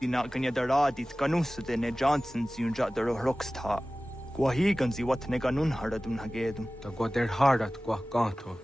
Dina ganya daradit kanusa de ne Johnsons yunja daro rocksta. Guahiganzi what ne ganun haradum hagedum. Ta go der hardat gua ganto.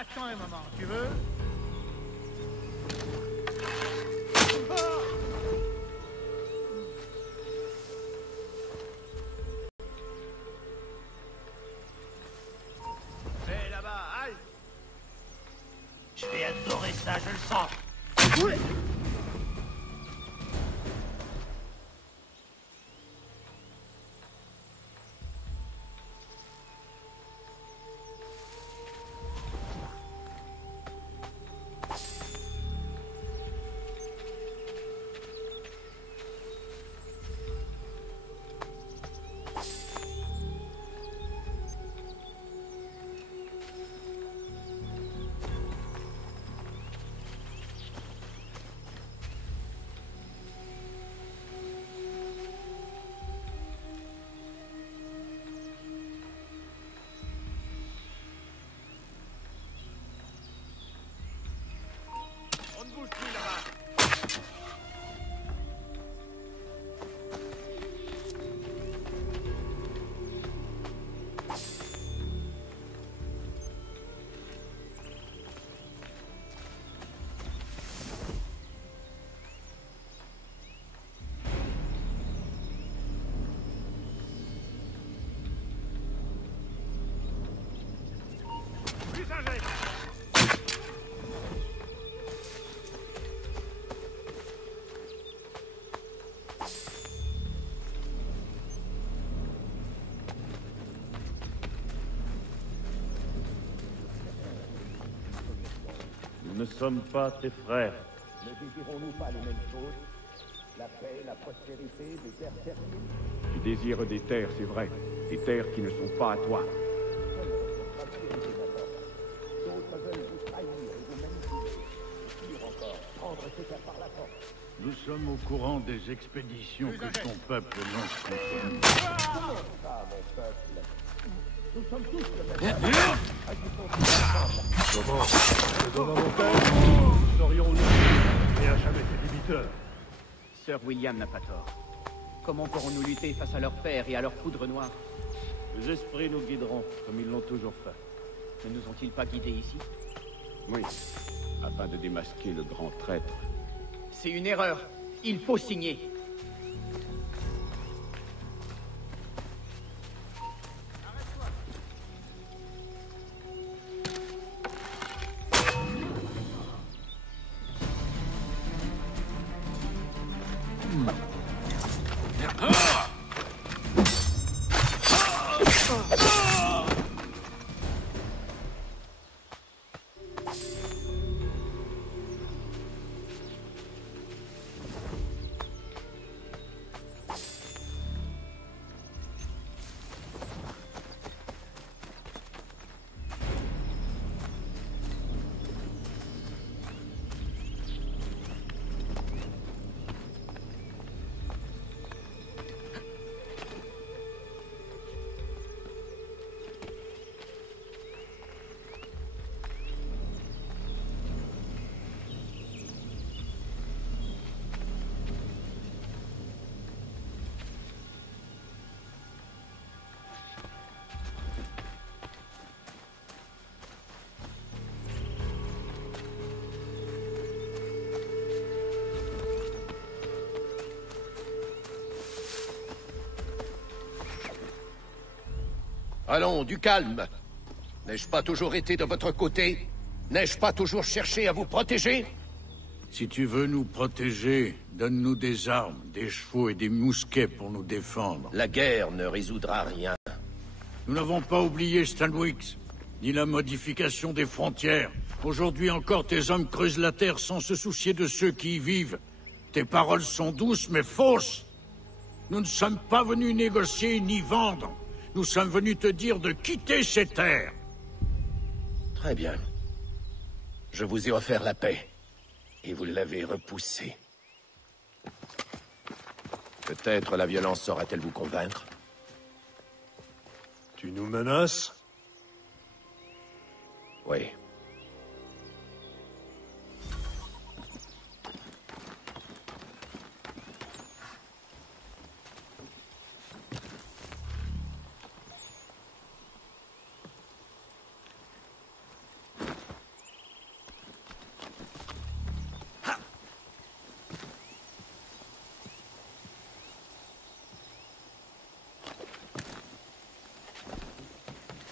Attends un moment, tu veux? Hé, là-bas, aïe! Je vais adorer ça, je le sens! Oui. ne sommes pas tes frères. Ne désirons-nous pas les mêmes choses? La paix, la prospérité, des terres fertiles? Tu désires des terres, c'est vrai. Des terres qui ne sont pas à toi. D'autres veulent vous trahir et vous manipuler. Pire encore, prendre ces terres par la force. Nous sommes au courant des expéditions que ton peuple lance contre nous. Comment ça, mon peuple? Nous sommes tous le même. Serions-nous et à jamais ses débiteurs? Sir William n'a pas tort. Comment pourrons-nous lutter face à leur père et à leur poudre noire? Les esprits nous guideront, comme ils l'ont toujours fait. Ne nous ont-ils pas guidés ici? Oui, afin de démasquer le grand traître. C'est une erreur. Il faut signer. Allons, du calme. N'ai-je pas toujours été de votre côté? N'ai-je pas toujours cherché à vous protéger? Si tu veux nous protéger, donne-nous des armes, des chevaux et des mousquets pour nous défendre. La guerre ne résoudra rien. Nous n'avons pas oublié Stanwix, ni la modification des frontières. Aujourd'hui encore, tes hommes creusent la terre sans se soucier de ceux qui y vivent. Tes paroles sont douces, mais fausses. Nous ne sommes pas venus négocier ni vendre. Nous sommes venus te dire de quitter ces terres. Très bien. Je vous ai offert la paix. Et vous l'avez repoussée. Peut-être la violence saura-t-elle vous convaincre? Tu nous menaces? Oui.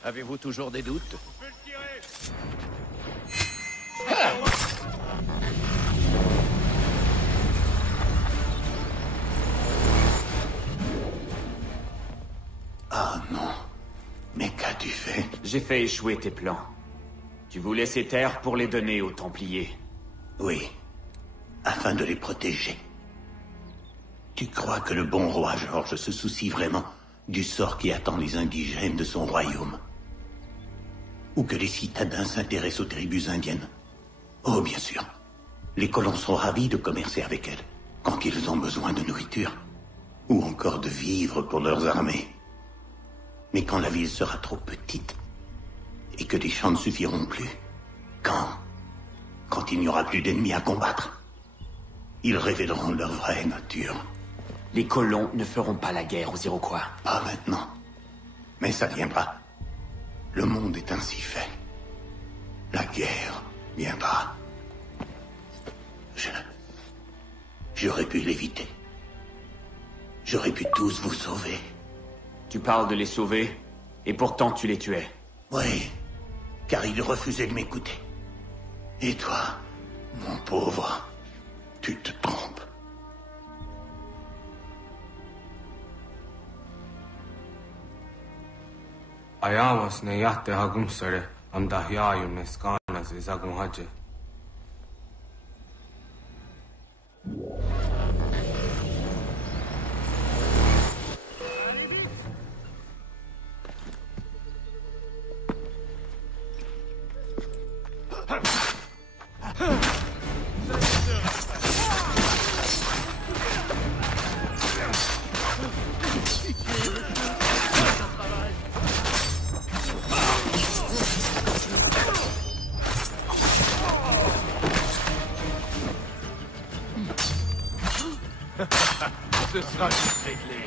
Avez-vous toujours des doutes? Ah non. Mais qu'as-tu fait? J'ai fait échouer tes plans. Tu voulais ces terres pour les donner aux Templiers. Oui. Afin de les protéger. Tu crois que le bon roi George se soucie vraiment du sort qui attend les indigènes de son royaume? Ou que les citadins s'intéressent aux tribus indiennes? Oh, bien sûr. Les colons sont ravis de commercer avec elles, quand ils ont besoin de nourriture, ou encore de vivres pour leurs armées. Mais quand la ville sera trop petite, et que les champs ne suffiront plus, quand il n'y aura plus d'ennemis à combattre, ils révéleront leur vraie nature. Les colons ne feront pas la guerre aux Iroquois. Pas maintenant. Mais ça viendra. Le monde est ainsi fait. La guerre viendra. J'aurais pu l'éviter. J'aurais pu tous vous sauver. Tu parles de les sauver, et pourtant tu les tuais. Oui, car ils refusaient de m'écouter. Et toi, mon pauvre, tu te trompes. Ayawas ne yahte hagum sere, am dahyayun ne skanas isagun haje. Ce sera vite réglé.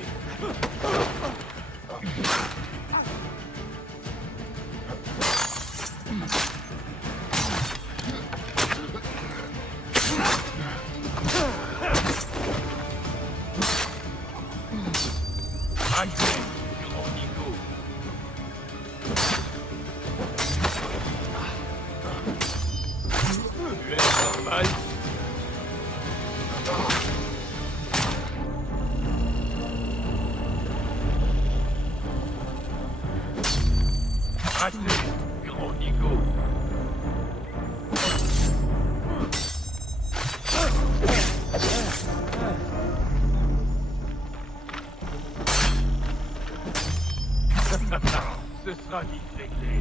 Ce sera vite réglé.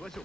Oiseau.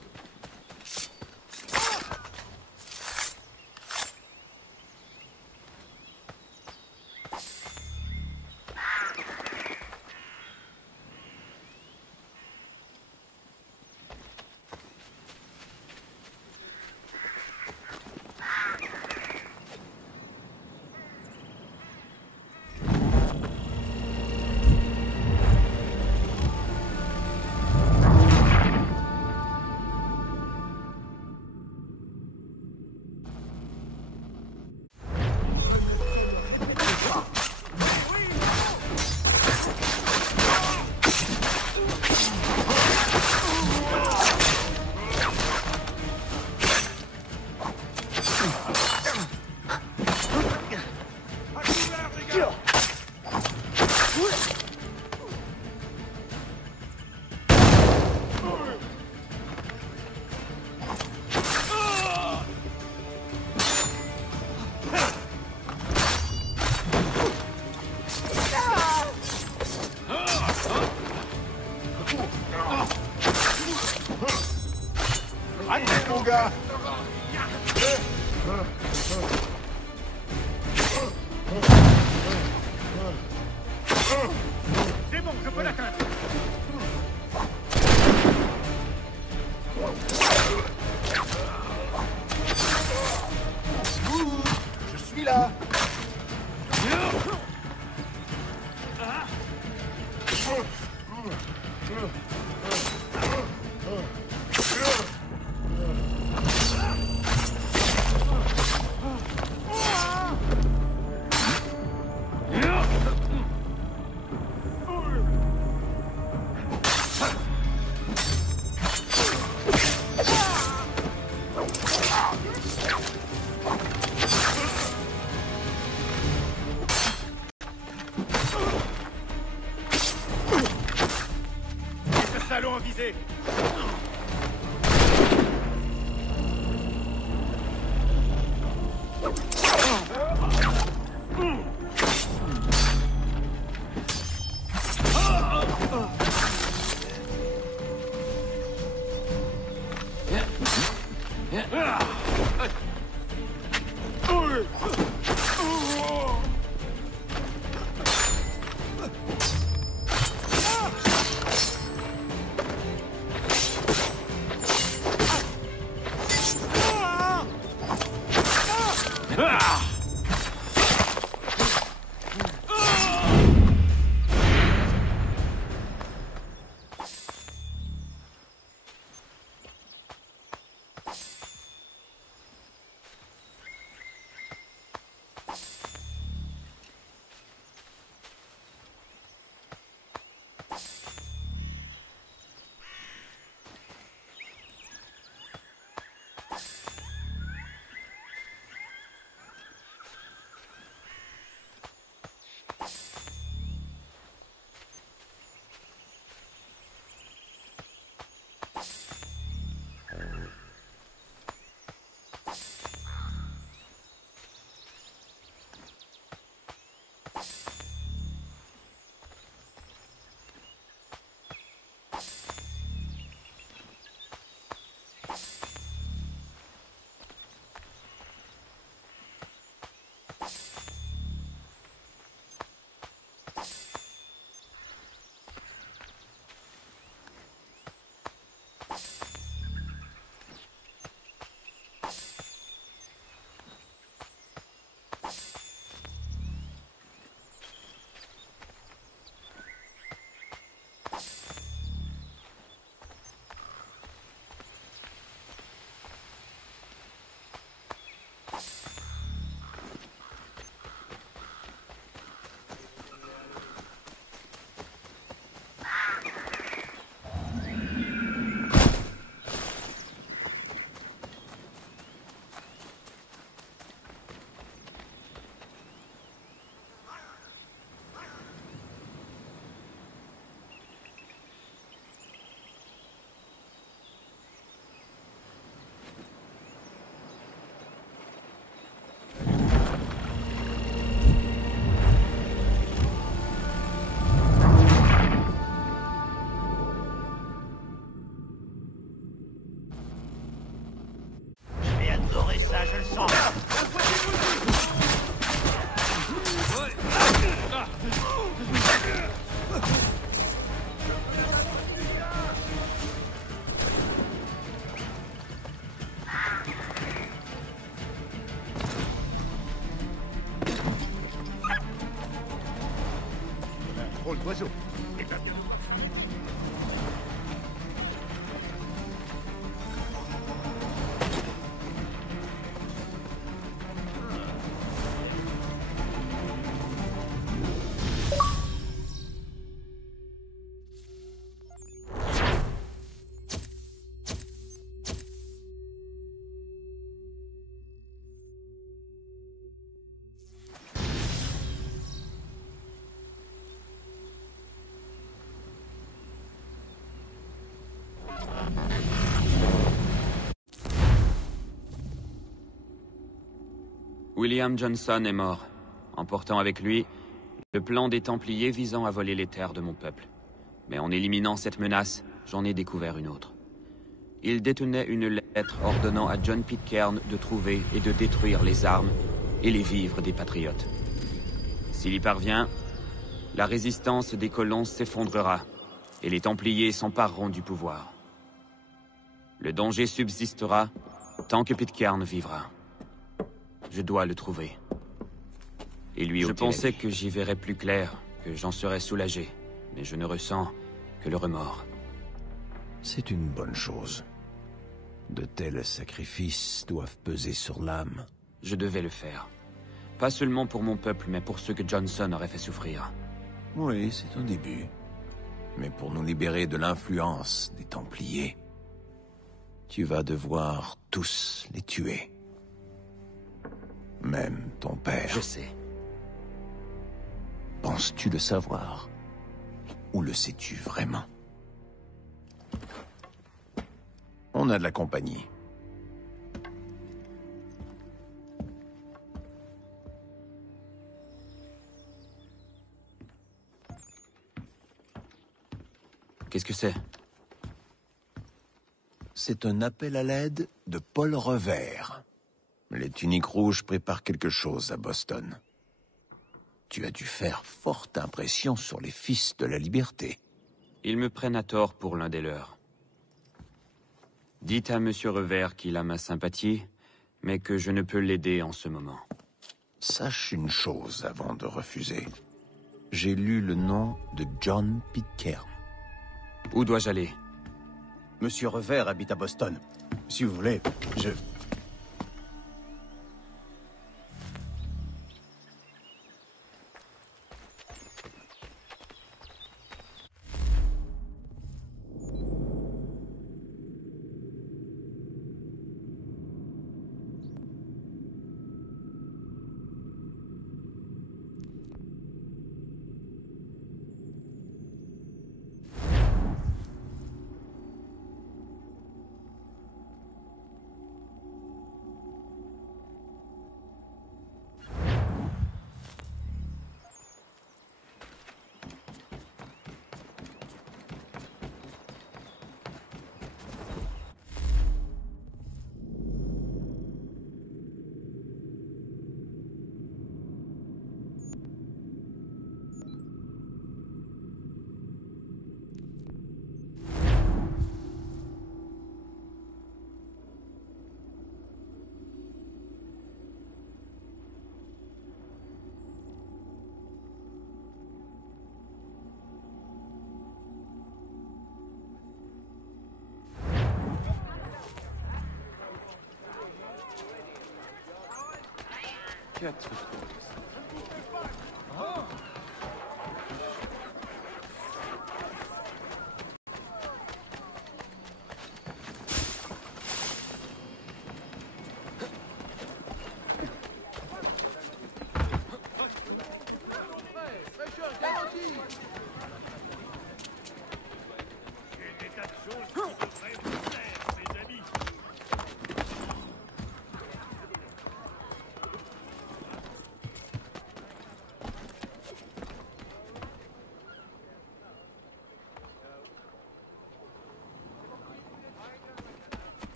C'est bon, je peux l'atteindre. Je suis là. Allons en visée. Oiseau. Et va bien. William Johnson est mort, emportant avec lui le plan des Templiers visant à voler les terres de mon peuple. Mais en éliminant cette menace, j'en ai découvert une autre. Il détenait une lettre ordonnant à John Pitcairn de trouver et de détruire les armes et les vivres des Patriotes. S'il y parvient, la résistance des colons s'effondrera et les Templiers s'empareront du pouvoir. Le danger subsistera tant que Pitcairn vivra. Je dois le trouver. Et lui ôter la vie. Je pensais que j'y verrais plus clair, que j'en serais soulagé, mais je ne ressens que le remords. C'est une bonne chose. De tels sacrifices doivent peser sur l'âme. Je devais le faire. Pas seulement pour mon peuple, mais pour ceux que Johnson aurait fait souffrir. Oui, c'est un début. Mais pour nous libérer de l'influence des Templiers, tu vas devoir tous les tuer. Même ton père. Je sais. Penses-tu le savoir? Ou le sais-tu vraiment? On a de la compagnie. Qu'est-ce que c'est? C'est un appel à l'aide de Paul Revers. Les tuniques rouges préparent quelque chose à Boston. Tu as dû faire forte impression sur les fils de la liberté. Ils me prennent à tort pour l'un des leurs. Dites à Monsieur Revers qu'il a ma sympathie, mais que je ne peux l'aider en ce moment. Sache une chose avant de refuser. J'ai lu le nom de John Pitcairn. Où dois-je aller? Monsieur Revers habite à Boston. Si vous voulez, je...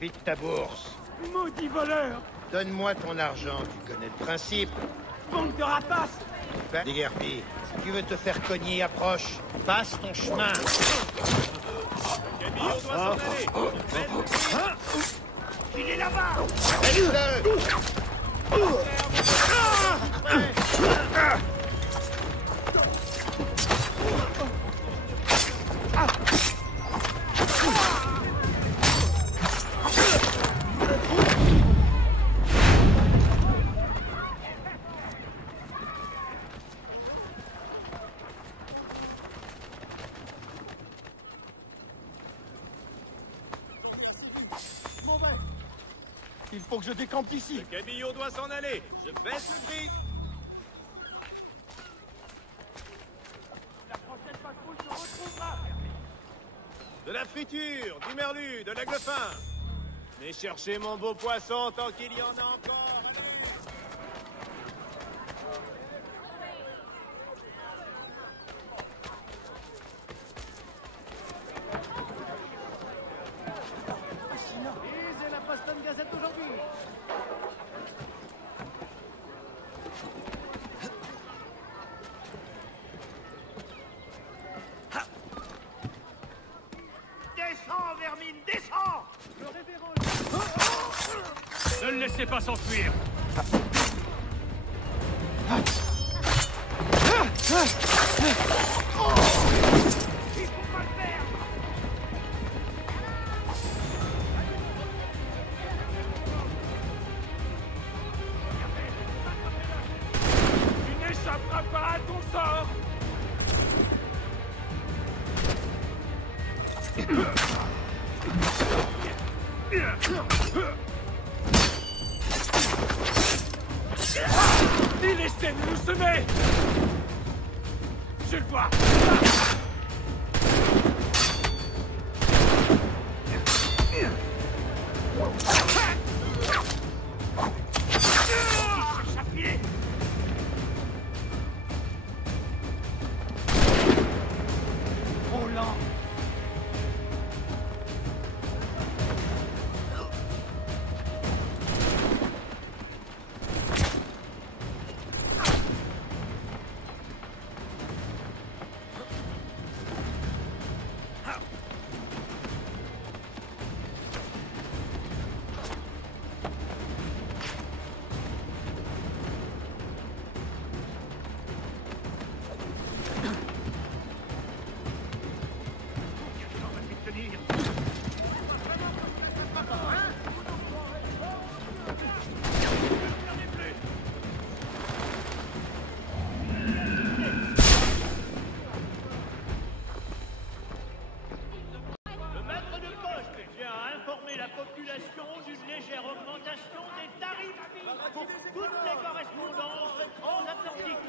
Vite ta bourse. Maudit voleur! Donne-moi ton argent, tu connais le principe. Bande de rapaces! Déguerpi, si tu veux te faire cogner, approche. Passe ton chemin. Camille, on doit s'en aller! Il est là-bas! Laisse-le! Il faut que je décampe d'ici. Le Camillo doit s'en aller. Je baisse le prix. La prochaine patrouille se retrouvera. De la friture, du merlu, de l'aigle fin. Venez chercher mon beau poisson tant qu'il y en a encore. Lisez la Boston Gazette aujourd'hui. Descends, vermine, descends! Le révérend... Ne le laissez pas s'enfuir. Il faut pas le faire. Tu n'échapperas pas à ton sort. Il essaie de nous semer. Je le vois. Trop lent. La population d'une légère augmentation des tarifs pour toutes les correspondances transatlantiques.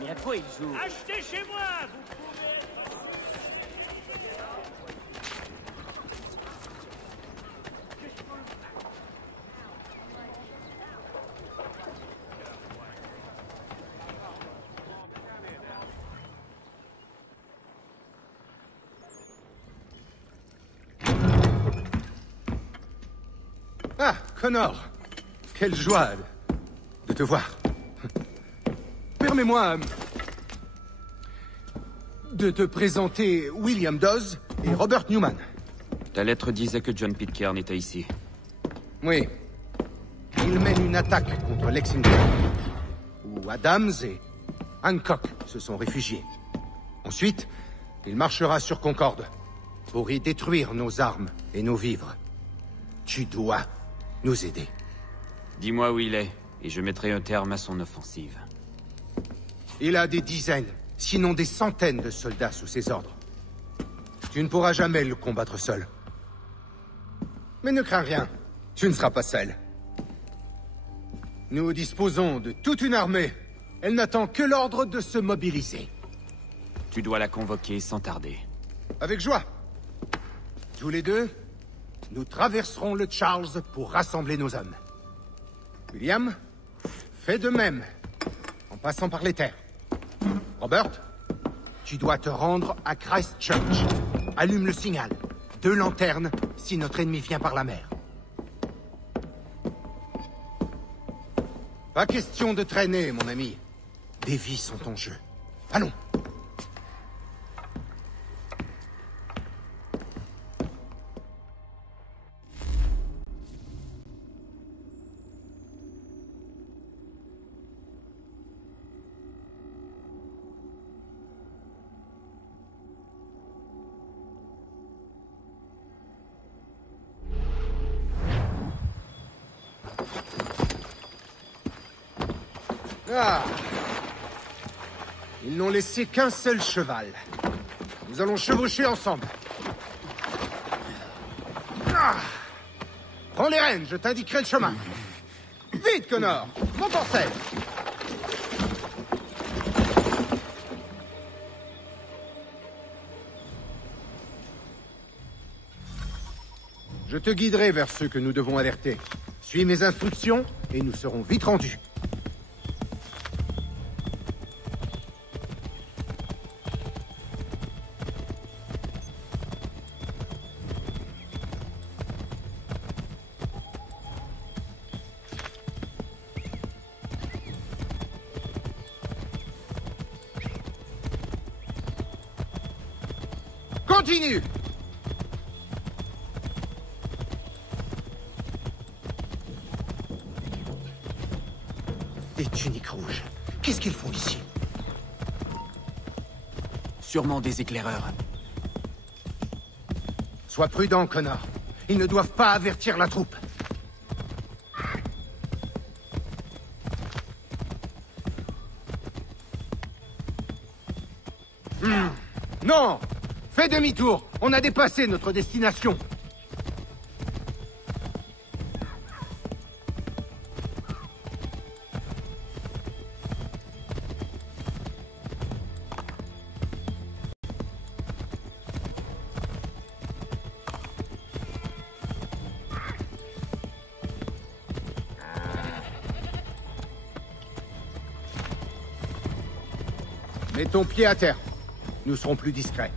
Mais à quoi il joue? Achetez chez moi, vous pouvez... Ah, Connor! Quelle joie de te voir. Permets-moi de te présenter William Dawes et Robert Newman. Ta lettre disait que John Pitcairn était ici. Oui. Il mène une attaque contre Lexington, où Adams et Hancock se sont réfugiés. Ensuite, il marchera sur Concorde pour y détruire nos armes et nos vivres. Tu dois nous aider. Dis-moi où il est, et je mettrai un terme à son offensive. Il a des dizaines, sinon des centaines de soldats sous ses ordres. Tu ne pourras jamais le combattre seul. Mais ne crains rien, tu ne seras pas seul. Nous disposons de toute une armée. Elle n'attend que l'ordre de se mobiliser. Tu dois la convoquer sans tarder. Avec joie. Tous les deux, nous traverserons le Charles pour rassembler nos hommes. William, fais de même, en passant par les terres. Robert, tu dois te rendre à Christchurch. Allume le signal. 2 lanternes si notre ennemi vient par la mer. Pas question de traîner, mon ami. Des vies sont en jeu. Allons. Ah. Ils n'ont laissé qu'un seul cheval. Nous allons chevaucher ensemble. Ah. Prends les rênes, je t'indiquerai le chemin. Vite, Connor, monte en selle. Je te guiderai vers ceux que nous devons alerter. Suis mes instructions et nous serons vite rendus. Continue! Des tuniques rouges. Qu'est-ce qu'ils font ici? Sûrement des éclaireurs. Sois prudent, Connor. Ils ne doivent pas avertir la troupe. Non! Fais demi-tour. On a dépassé notre destination. Mets ton pied à terre. Nous serons plus discrets.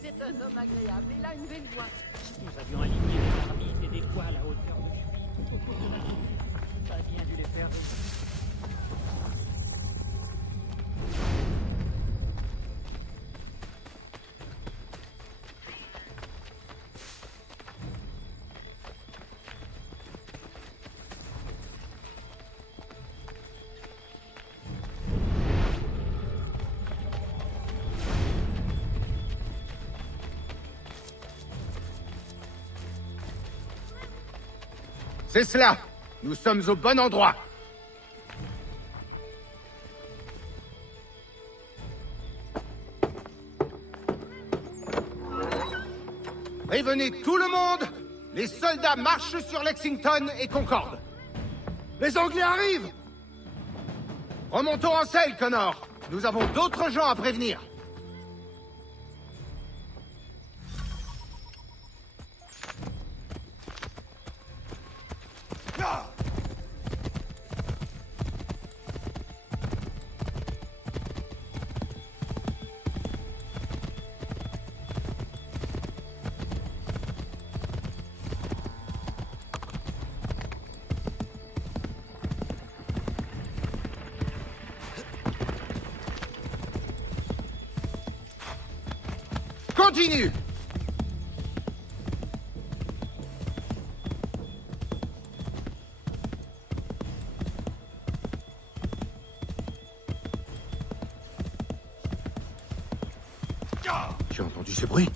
C'est un homme agréable, il a une belle voix. Nous avions aligné des marmites et des poils à hauteur de cheville tout autour de la route. Ça a bien dû les faire rire. C'est cela. Nous sommes au bon endroit. Prévenez tout le monde. Les soldats marchent sur Lexington et Concorde. Les Anglais arrivent. Remontons en selle, Connor. Nous avons d'autres gens à prévenir. Continue! Tu as entendu ce bruit?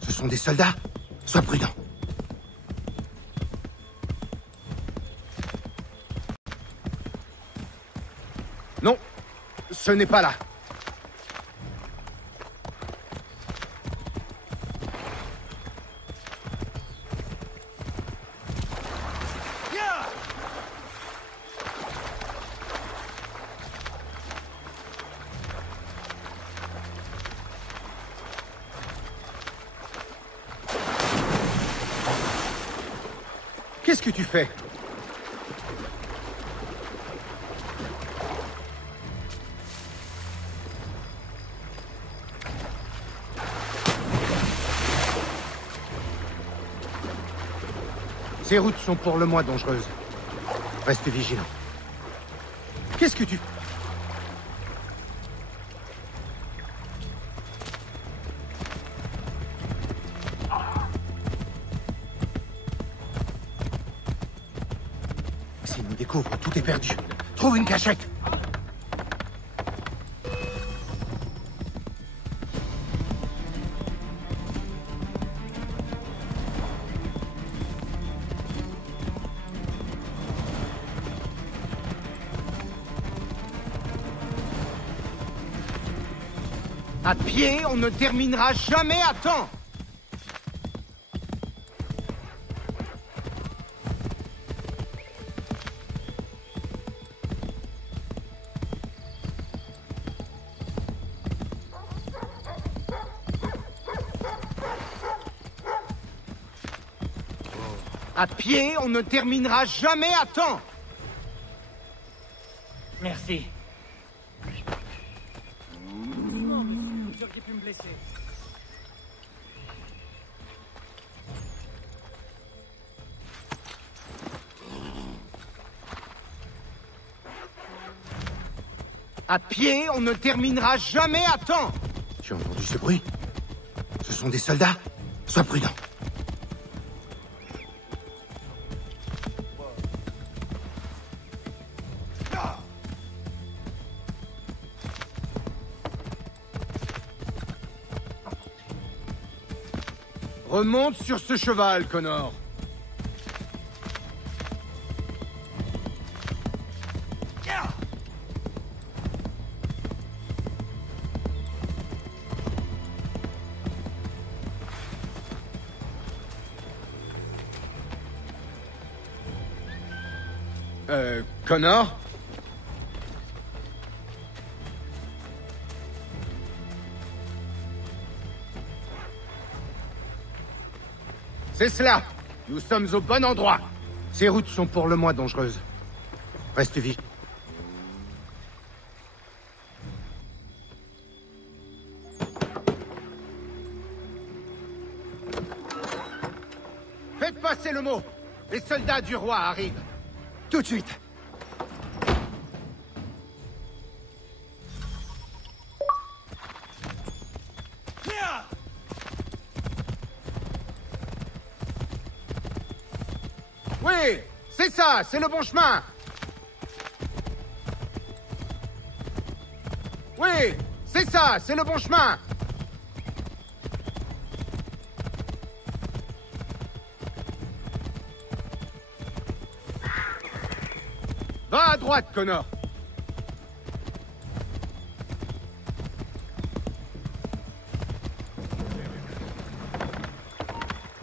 Ce sont des soldats. Sois prudent. Non, ce n'est pas là. Qu'est-ce que tu fais? Ces routes sont pour le moins dangereuses. Reste vigilant. Qu'est-ce que tu... S'ils nous découvrent, tout est perdu. Trouve une cachette. À pied, on ne terminera jamais à temps. À pied, on ne terminera jamais à temps. Merci. Non, monsieur, vous auriez pu me blesser. À pied, on ne terminera jamais à temps. Tu as entendu ce bruit? Ce sont des soldats. Sois prudent. Remonte sur ce cheval, Connor. Connor? C'est cela. Nous sommes au bon endroit. Ces routes sont pour le moins dangereuses. Reste vigilant. Faites passer le mot. Les soldats du roi arrivent. Tout de suite. Oui, c'est ça, c'est le bon chemin. Oui, c'est ça, c'est le bon chemin. Va à droite, Connor.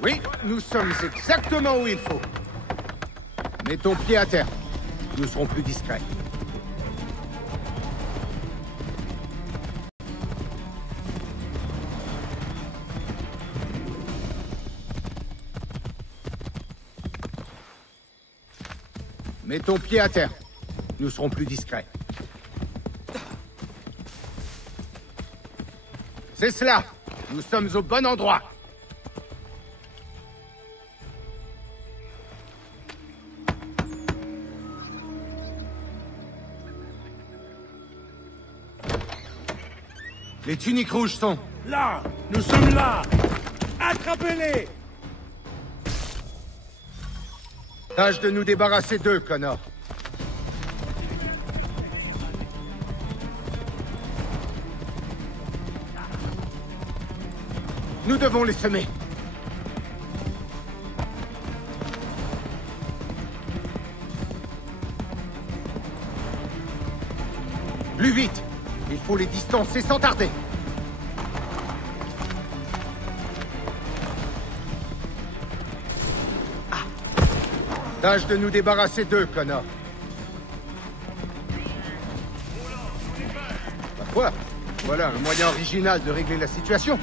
Oui, nous sommes exactement où il faut. Mets ton pied à terre. Nous serons plus discrets. Mets ton pied à terre. Nous serons plus discrets. C'est cela. Nous sommes au bon endroit. Les tuniques rouges sont... Là! Nous sommes là! Attrapez-les! Tâche de nous débarrasser d'eux, Connor. Nous devons les semer. Plus vite! Il faut les distancer sans tarder. Tâche de nous débarrasser d'eux, Connor. Bah quoi? Voilà un moyen original de régler la situation.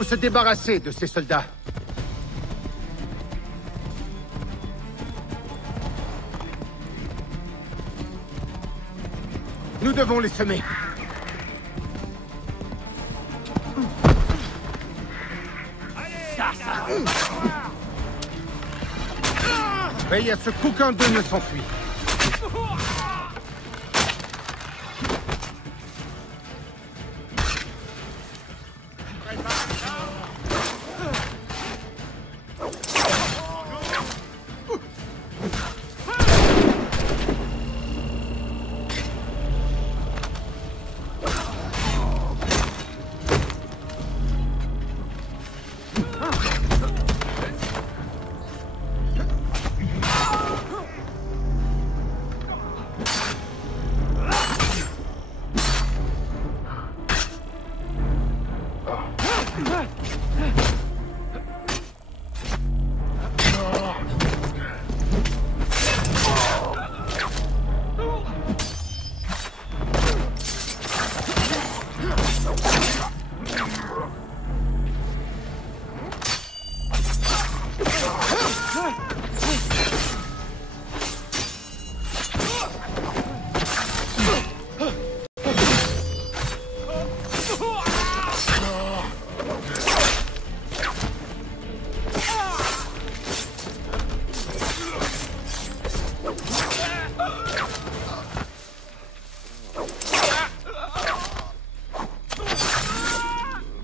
Il faut se débarrasser de ces soldats. Nous devons les semer. Veille à ce qu'aucun d'eux ne s'enfuit.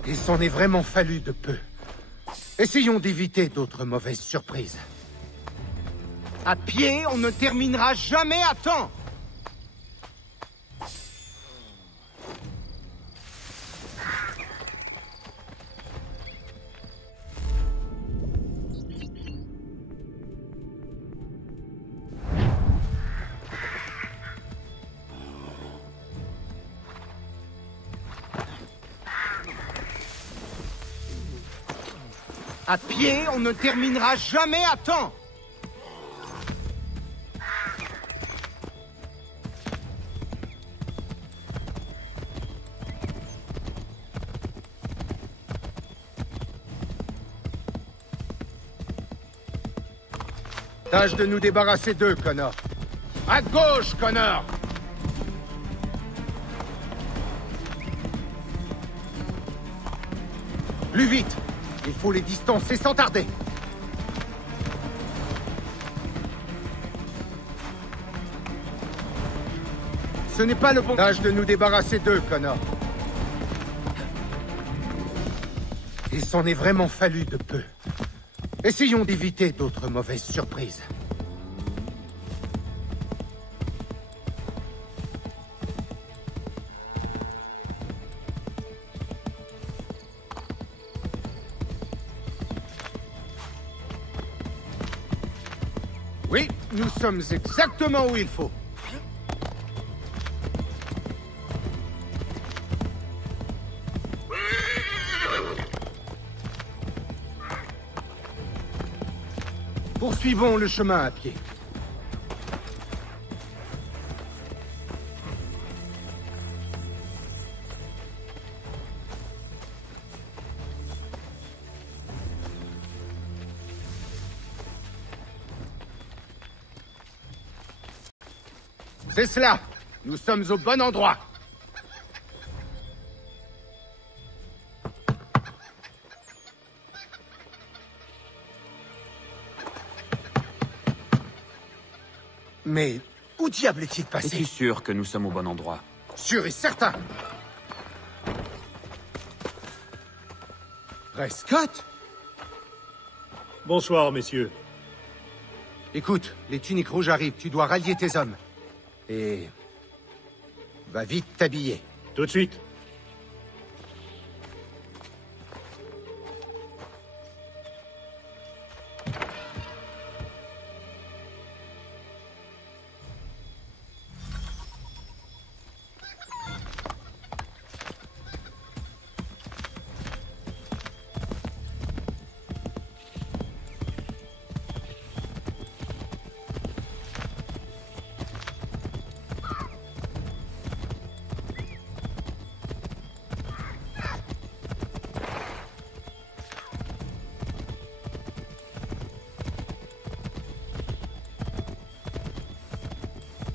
Il s'en est vraiment fallu de peu. Essayons d'éviter d'autres mauvaises surprises. À pied, on ne terminera jamais à temps. À pied, on ne terminera jamais à temps. Tâche de nous débarrasser d'eux, Connor. À gauche, Connor! Plus vite! Il faut les distancer sans tarder. Ce n'est pas le bon âge de nous débarrasser d'eux, Connor. Il s'en est vraiment fallu de peu. Essayons d'éviter d'autres mauvaises surprises. Oui, nous sommes exactement où il faut. Poursuivons le chemin à pied. C'est cela. Nous sommes au bon endroit. Mais où diable est-il passé? Es-tu sûr que nous sommes au bon endroit? Sûr et certain. Prescott? Bonsoir, messieurs. Écoute, les tuniques rouges arrivent, tu dois rallier tes hommes. Et... va vite t'habiller. Tout de suite.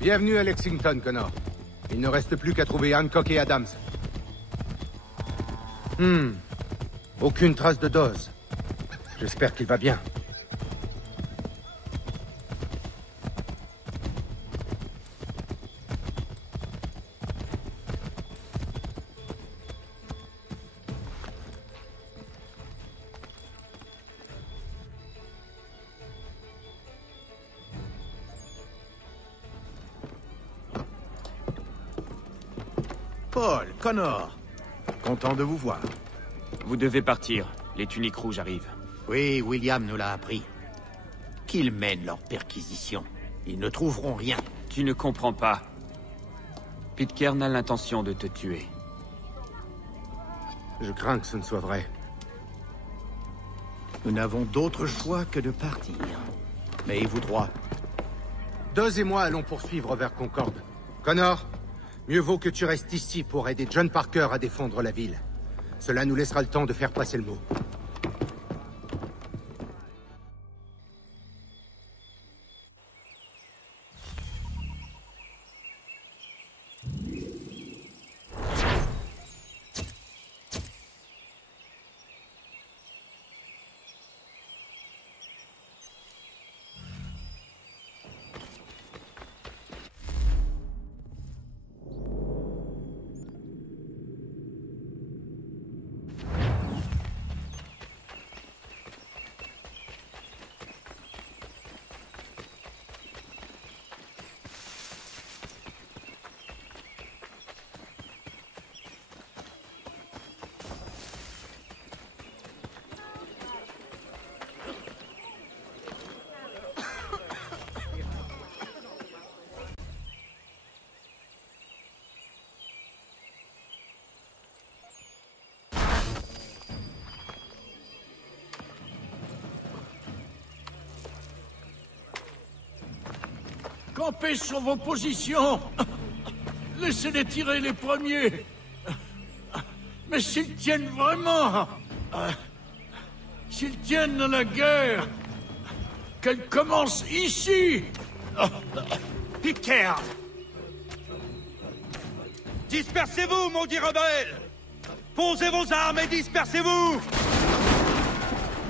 Bienvenue à Lexington, Connor. Il ne reste plus qu'à trouver Hancock et Adams. Aucune trace de Dawes. J'espère qu'il va bien. Paul, Connor, content de vous voir. Vous devez partir. Les tuniques rouges arrivent. Oui, William nous l'a appris. Qu'ils mènent leur perquisition. Ils ne trouveront rien. Tu ne comprends pas. Pitcairn a l'intention de te tuer. Je crains que ce ne soit vrai. Nous n'avons d'autre choix que de partir. Mais ayez-vous droit? Dawes et moi allons poursuivre vers Concorde. Connor, mieux vaut que tu restes ici pour aider John Parker à défendre la ville. Cela nous laissera le temps de faire passer le mot. Campez sur vos positions. Laissez-les tirer les premiers. Mais s'ils tiennent vraiment... s'ils tiennent à la guerre... qu'elle commence ici. Pitcairn! Dispersez-vous, maudits rebelles! Posez vos armes et dispersez-vous!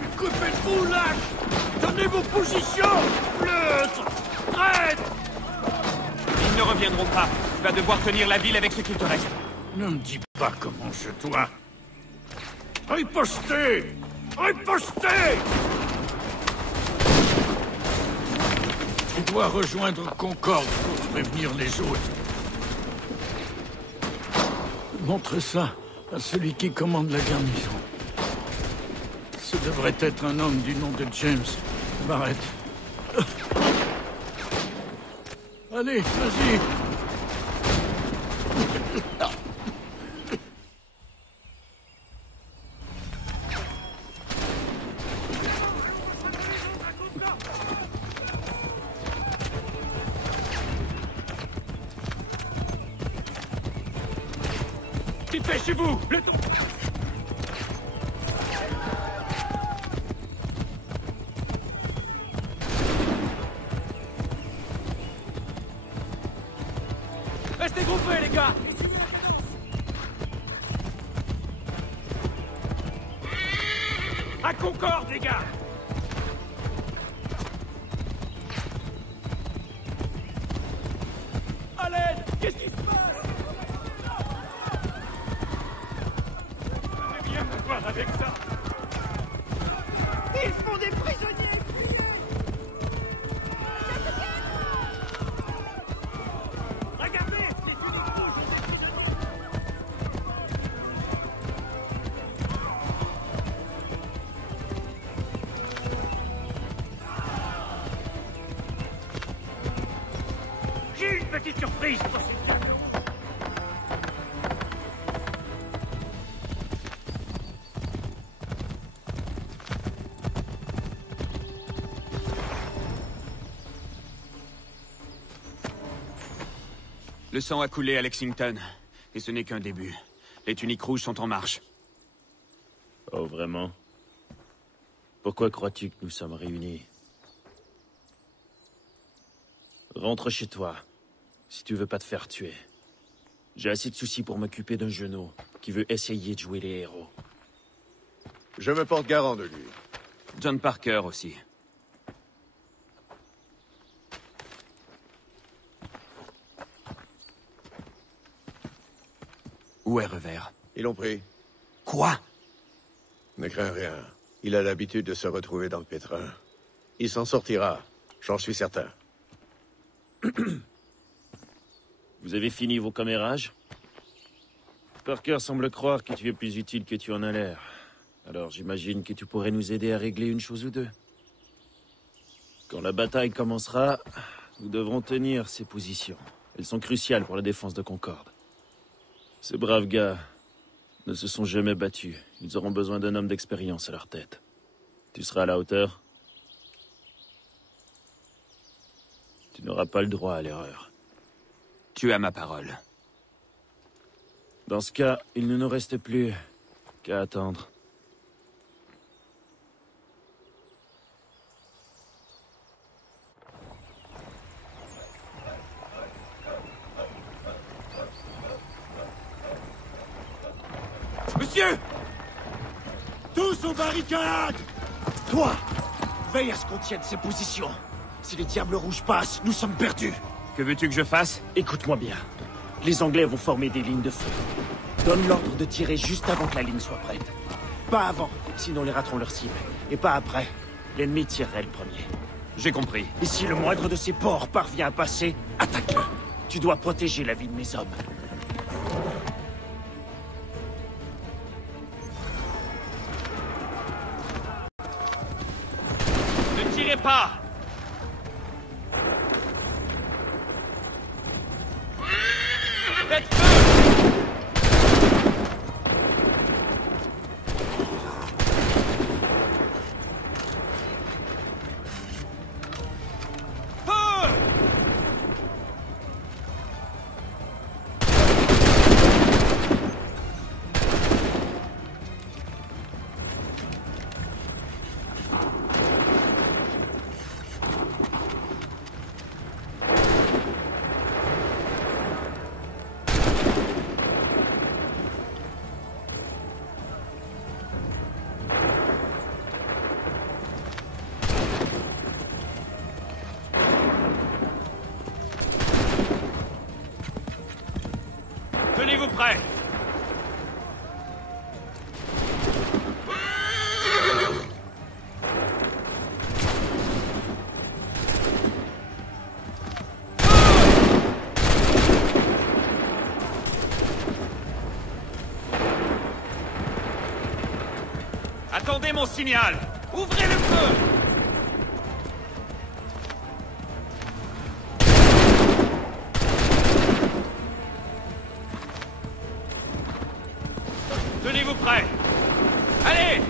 Mais que faites-vous, lâche? Tenez vos positions! Pleutre! Traite! Ils ne reviendront pas. Tu vas devoir tenir la ville avec ce qu'il te reste. Ne me dis pas comment je dois... Riposter! Riposter! Tu dois rejoindre Concorde pour prévenir les autres. Montre ça à celui qui commande la garnison. Ce devrait être un homme du nom de James Barrett. Allez, vas-y. Dépêchez-vous! Le temps... Restez groupés, les gars! À Concorde, les gars! À l'aide! Qu'est-ce qui se passe? Avec ça. Ils font des prisonniers. Regardez, c'est une rouge. J'ai une petite surprise pour ces gars. Le sang a coulé à Lexington, et ce n'est qu'un début. Les tuniques rouges sont en marche. Oh, vraiment? Pourquoi crois-tu que nous sommes réunis? Rentre chez toi, si tu veux pas te faire tuer. J'ai assez de soucis pour m'occuper d'un genou qui veut essayer de jouer les héros. Je me porte garant de lui. John Parker aussi. Où est Revers? Ils l'ont pris. Quoi? Ne crains rien. Il a l'habitude de se retrouver dans le pétrin. Il s'en sortira, j'en suis certain. Vous avez fini vos commérages? Parker semble croire que tu es plus utile que tu en as l'air. Alors j'imagine que tu pourrais nous aider à régler une chose ou deux. Quand la bataille commencera, nous devrons tenir ces positions. Elles sont cruciales pour la défense de Concorde. Ces braves gars ne se sont jamais battus. Ils auront besoin d'un homme d'expérience à leur tête. Tu seras à la hauteur? Tu n'auras pas le droit à l'erreur. Tu as ma parole. Dans ce cas, il ne nous reste plus qu'à attendre. Monsieur! Tous aux barricades! Toi! Veille à ce qu'on tienne ces positions. Si les Diables Rouges passent, nous sommes perdus. Que veux-tu que je fasse? Écoute-moi bien. Les Anglais vont former des lignes de feu. Donne l'ordre de tirer juste avant que la ligne soit prête. Pas avant, sinon les rateront leur cible. Et pas après. L'ennemi tirerait le premier. J'ai compris. Et si le moindre de ces porcs parvient à passer, attaque-le. Tu dois protéger la vie de mes hommes. Ne tirez pas! Faites feu! Attendez mon signal! Ouvrez le feu! Tenez-vous prêts! Allez!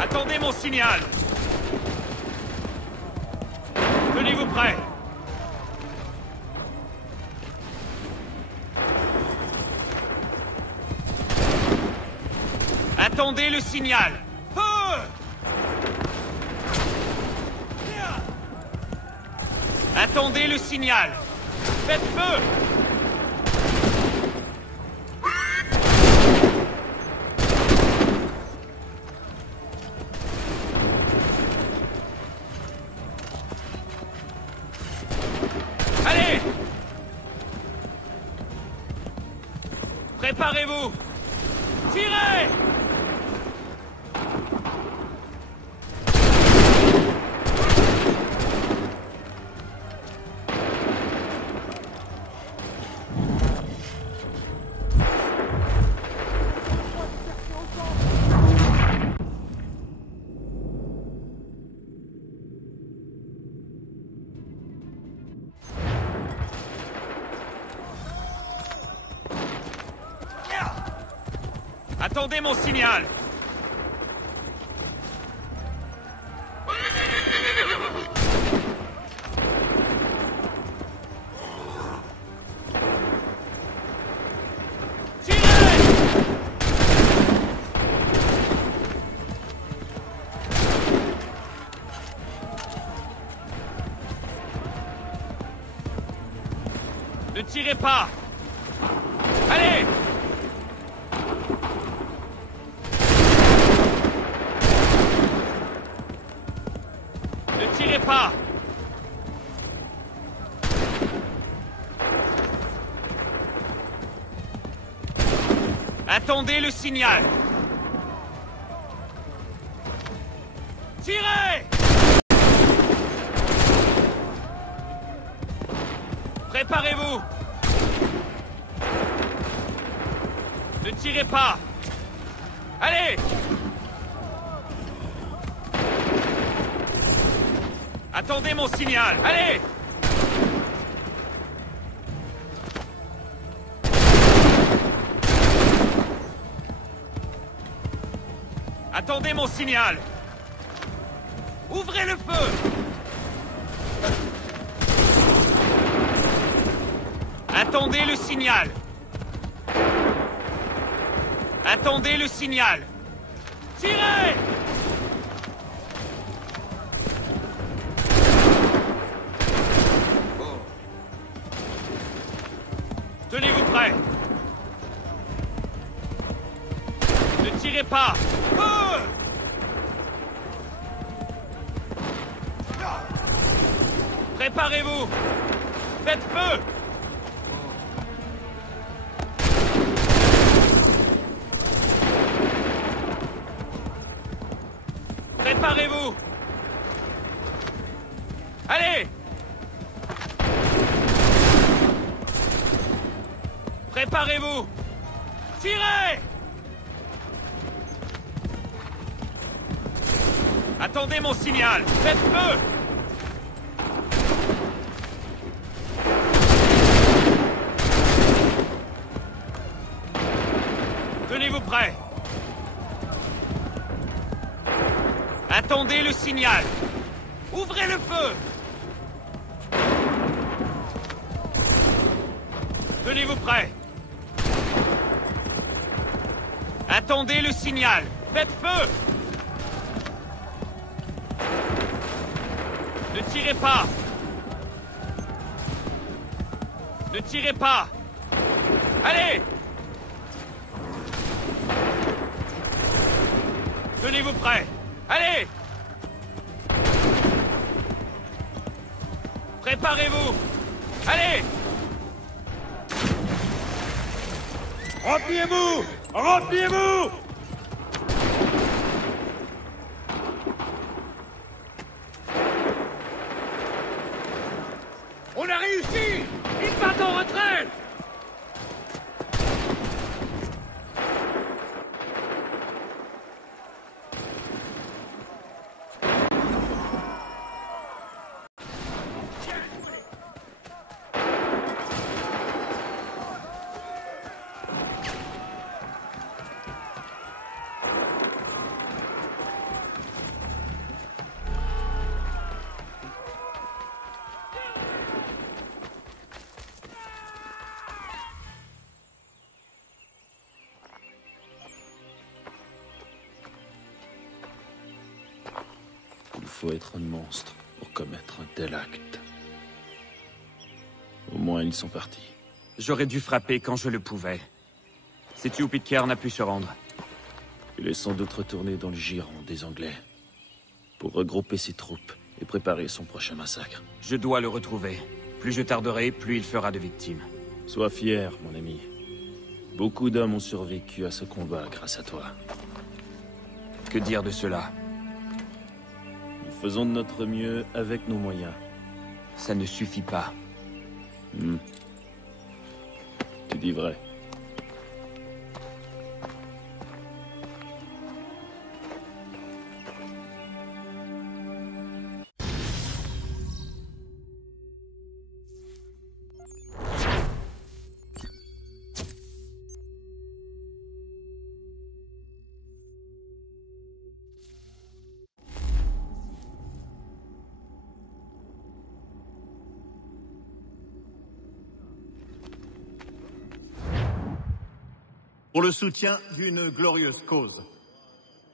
Attendez mon signal! Tenez-vous prêts! Attendez le signal! Feu! Attendez le signal! Faites feu! Allez! Préparez-vous! Tirez! Attendez mon signal! Ne tirez pas! Allez! Ne tirez pas! Attendez le signal! Tirez! Préparez-vous! Ne tirez pas! Allez! Attendez mon signal! Allez! Attendez mon signal! Ouvrez le feu! Attendez le signal! Attendez le signal! Tirez! Tenez-vous prêts! Ne tirez pas! Feu! Préparez-vous! Faites feu! Préparez-vous! Allez! Préparez-vous! Tirez! Attendez mon signal! Faites feu! Tenez-vous prêts! Attendez le signal! Ouvrez le feu! Tenez-vous prêts! Attendez le signal! Faites feu! Ne tirez pas! Ne tirez pas! Allez! Tenez-vous prêts! Allez! Préparez-vous! Allez! Repliez-vous! Repliez-vous! On a réussi! Ils partent en retraite! Il faut être un monstre pour commettre un tel acte. Au moins, ils sont partis. J'aurais dû frapper quand je le pouvais. Sais-tu où Pitcairn a pu se rendre? Il est sans doute retourné dans le giron des Anglais pour regrouper ses troupes et préparer son prochain massacre. Je dois le retrouver. Plus je tarderai, plus il fera de victimes. Sois fier, mon ami. Beaucoup d'hommes ont survécu à ce combat grâce à toi. Que dire de cela? Nous faisons de notre mieux avec nos moyens. Ça ne suffit pas. Tu dis vrai. Pour le soutien d'une glorieuse cause.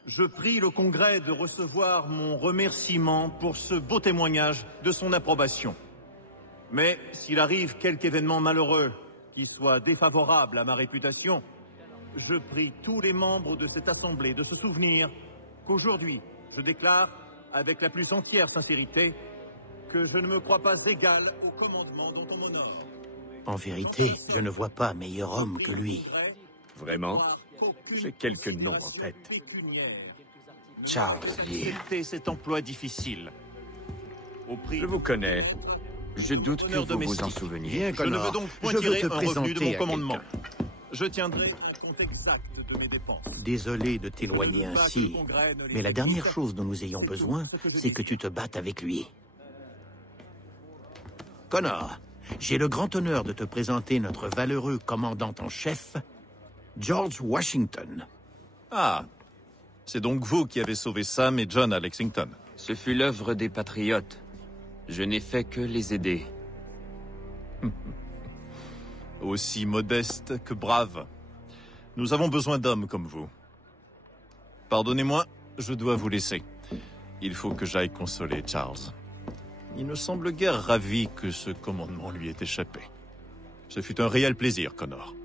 Je prie le Congrès de recevoir mon remerciement pour ce beau témoignage de son approbation. Mais s'il arrive quelque événement malheureux qui soit défavorable à ma réputation, je prie tous les membres de cette assemblée de se souvenir qu'aujourd'hui, je déclare, avec la plus entière sincérité, que je ne me crois pas égal au commandement dont on m'honore. En vérité, je ne vois pas meilleur homme que lui. Vraiment? J'ai quelques noms en tête. Charles Lee. Acceptez cet emploi difficile. Au prix... Je vous connais. Je doute que vous vous en souveniez. Bien, Je ne veux donc point tirer un revenu de mon commandement. quelqu'un. Je tiendrai un compte exact de mes dépenses. Désolé de t'éloigner ainsi, mais la dernière chose dont nous ayons besoin, c'est que tu te battes avec lui. Connor, j'ai le grand honneur de te présenter notre valeureux commandant en chef, George Washington. Ah, c'est donc vous qui avez sauvé Sam et John à Lexington. Ce fut l'œuvre des patriotes. Je n'ai fait que les aider. Aussi modeste que brave. Nous avons besoin d'hommes comme vous. Pardonnez-moi, je dois vous laisser. Il faut que j'aille consoler Charles. Il ne semble guère ravi que ce commandement lui ait échappé. Ce fut un réel plaisir, Connor.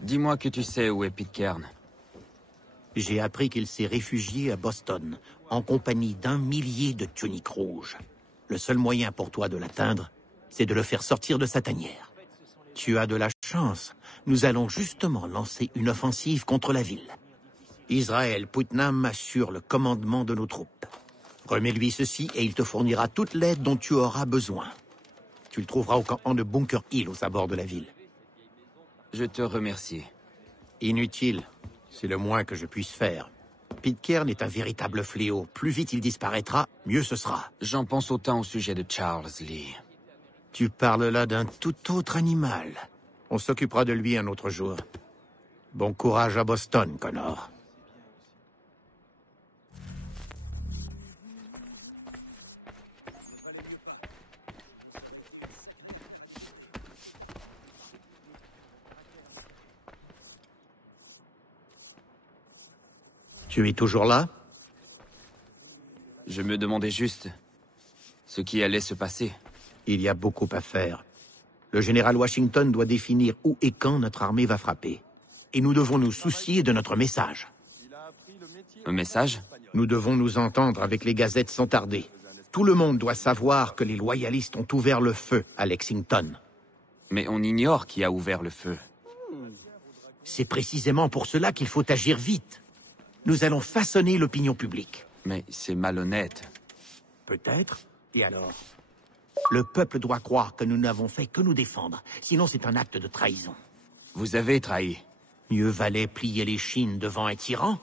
Dis-moi que tu sais où est Pitcairn. J'ai appris qu'il s'est réfugié à Boston, en compagnie d'1 millier de tuniques rouges. Le seul moyen pour toi de l'atteindre, c'est de le faire sortir de sa tanière. Tu as de la chance. Nous allons justement lancer une offensive contre la ville. Israël Putnam assure le commandement de nos troupes. Remets-lui ceci et il te fournira toute l'aide dont tu auras besoin. Tu le trouveras au camp de Bunker Hill, aux abords de la ville. Je te remercie. Inutile. C'est le moins que je puisse faire. Pitcairn est un véritable fléau. Plus vite il disparaîtra, mieux ce sera. J'en pense autant au sujet de Charles Lee. Tu parles là d'un tout autre animal. On s'occupera de lui un autre jour. Bon courage à Boston, Connor. Tu es toujours là? Je me demandais juste ce qui allait se passer. Il y a beaucoup à faire. Le général Washington doit définir où et quand notre armée va frapper. Et nous devons nous soucier de notre message. Un message? Nous devons nous entendre avec les gazettes sans tarder. Tout le monde doit savoir que les loyalistes ont ouvert le feu à Lexington. Mais on ignore qui a ouvert le feu. C'est précisément pour cela qu'il faut agir vite. Nous allons façonner l'opinion publique. Mais c'est malhonnête. Peut-être. Et alors? Le peuple doit croire que nous n'avons fait que nous défendre. Sinon, c'est un acte de trahison. Vous avez trahi. Mieux valait plier les chines devant un tyran?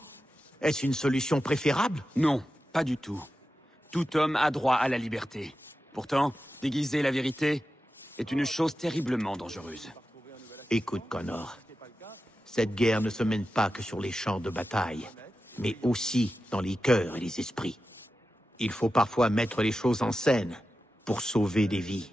Est-ce une solution préférable? Non, pas du tout. Tout homme a droit à la liberté. Pourtant, déguiser la vérité est une chose terriblement dangereuse. Écoute, Connor. Cette guerre ne se mène pas que sur les champs de bataille, mais aussi dans les cœurs et les esprits. Il faut parfois mettre les choses en scène pour sauver des vies.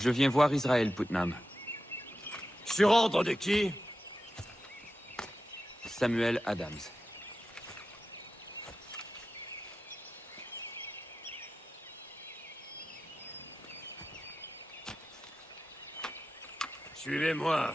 Je viens voir Israël, Putnam. Sur ordre de qui? Samuel Adams. Suivez-moi.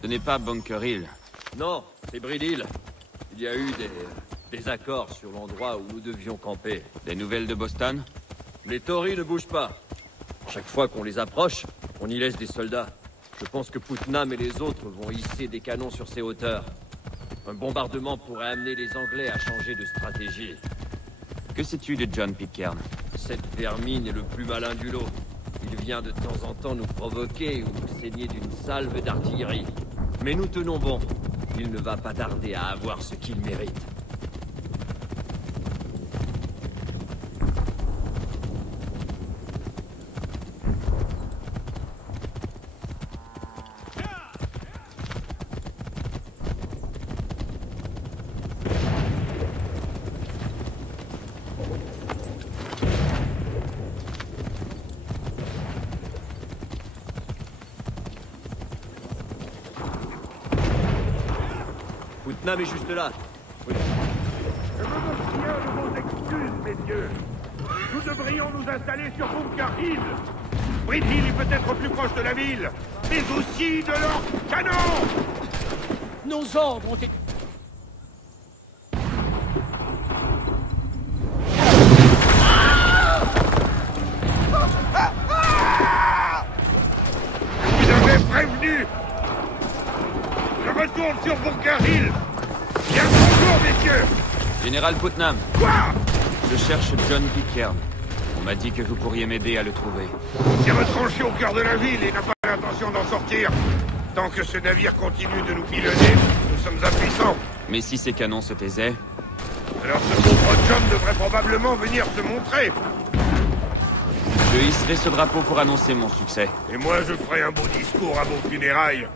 Ce n'est pas Bunker Hill. Non, c'est Breed Hill. Il y a eu des accords sur l'endroit où nous devions camper. Des nouvelles de Boston? Les Tories ne bougent pas. Chaque fois qu'on les approche, on y laisse des soldats. Je pense que Putnam et les autres vont hisser des canons sur ces hauteurs. Un bombardement pourrait amener les Anglais à changer de stratégie. Que sais-tu de John Pitcairn? Cette vermine est le plus malin du lot. Il vient de temps en temps nous provoquer ou nous saigner d'une salve d'artillerie. Mais nous tenons bon. Il ne va pas tarder à avoir ce qu'il mérite. Putnam est juste là. Oui. Je me souviens de vos excuses, messieurs. Nous devrions nous installer sur Bunker Hill. Breed Hill est peut-être plus proche de la ville, mais aussi de leurs canons. Nos ordres ont été... Vous avez prévenu. Je retourne sur Bunker Hill. Bien bonjour, messieurs. Général Putnam. Quoi? Je cherche John Pitcairn. On m'a dit que vous pourriez m'aider à le trouver. Il s'est retranché au cœur de la ville et n'a pas jamais intention d'en sortir. Tant que ce navire continue de nous pilonner, nous sommes impuissants. Mais si ces canons se taisaient... Alors ce pauvre John devrait probablement venir se montrer. Je hisserai ce drapeau pour annoncer mon succès. Et moi, je ferai un beau discours à vos funérailles.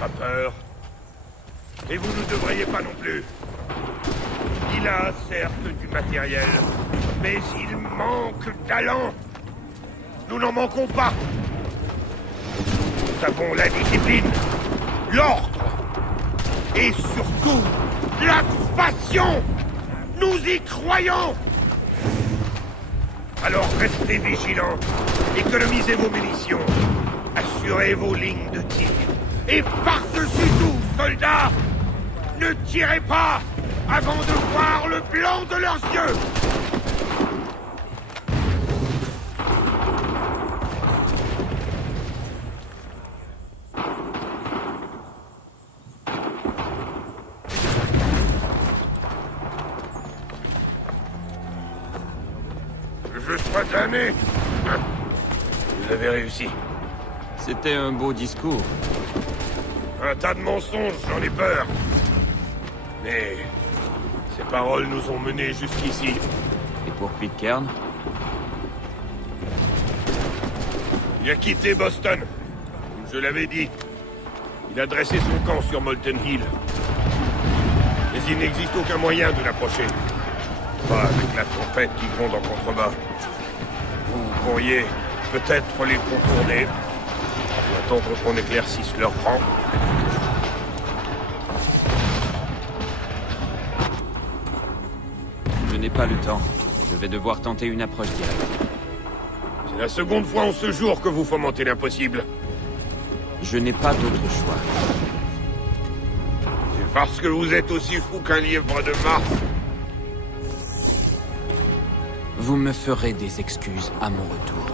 pas peur. Et vous ne devriez pas non plus. Il a certes du matériel, mais il manque d'allant. Nous n'en manquons pas. Nous avons la discipline, l'ordre, et surtout, la passion. Nous y croyons. Alors restez vigilants, économisez vos munitions, assurez vos lignes de tir. Et par-dessus tout, soldats, ne tirez pas avant de voir le blanc de leurs yeux. Je sois damné. Vous avez réussi. C'était un beau discours. Un tas de mensonges, j'en ai peur. Mais ces paroles nous ont menés jusqu'ici. Et pour Pitcairn? Il a quitté Boston, comme je l'avais dit. Il a dressé son camp sur Molten Hill. Mais il n'existe aucun moyen de l'approcher. Pas avec la tempête qui gronde en contrebas. Vous pourriez peut-être les contourner, ou attendre qu'on éclaircisse leur rang. Je n'ai pas le temps. Je vais devoir tenter une approche directe. C'est la seconde fois en ce jour que vous fomentez l'impossible. Je n'ai pas d'autre choix. C'est parce que vous êtes aussi fou qu'un lièvre de Mars. Vous me ferez des excuses à mon retour.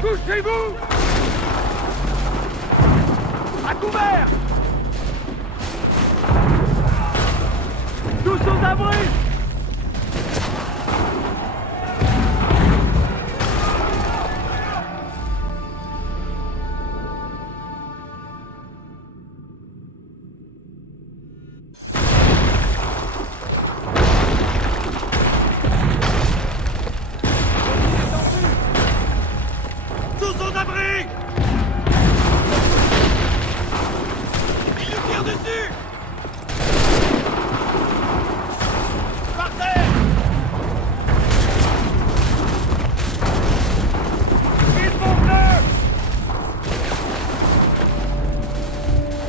Couchez-vous! À couvert! Tous aux abris!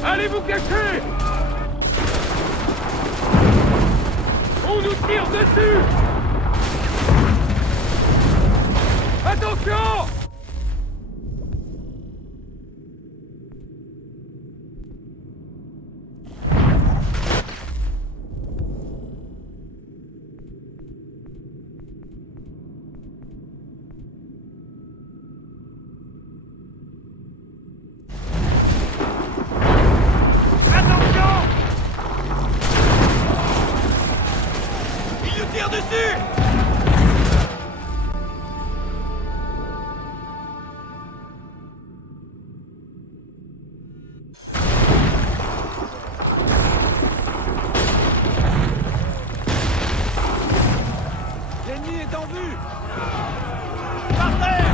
Allez vous cacher! On nous tire dessus! Attention! L'ennemi est en vue! Par terre!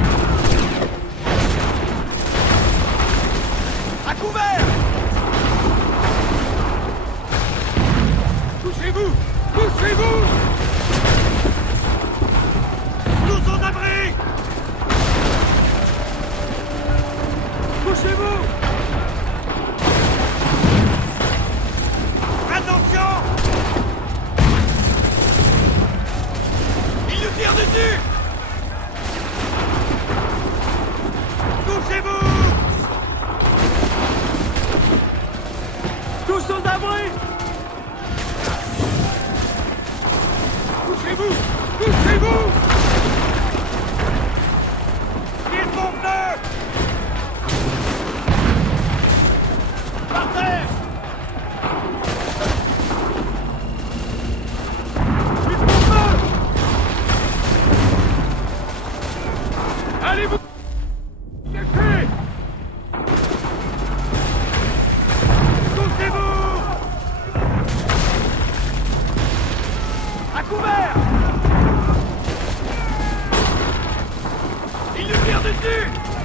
À couvert! Couchez-vous! Couchez-vous! Allez-vous cachez! Poussez-vous! À couvert! Il nous tire dessus!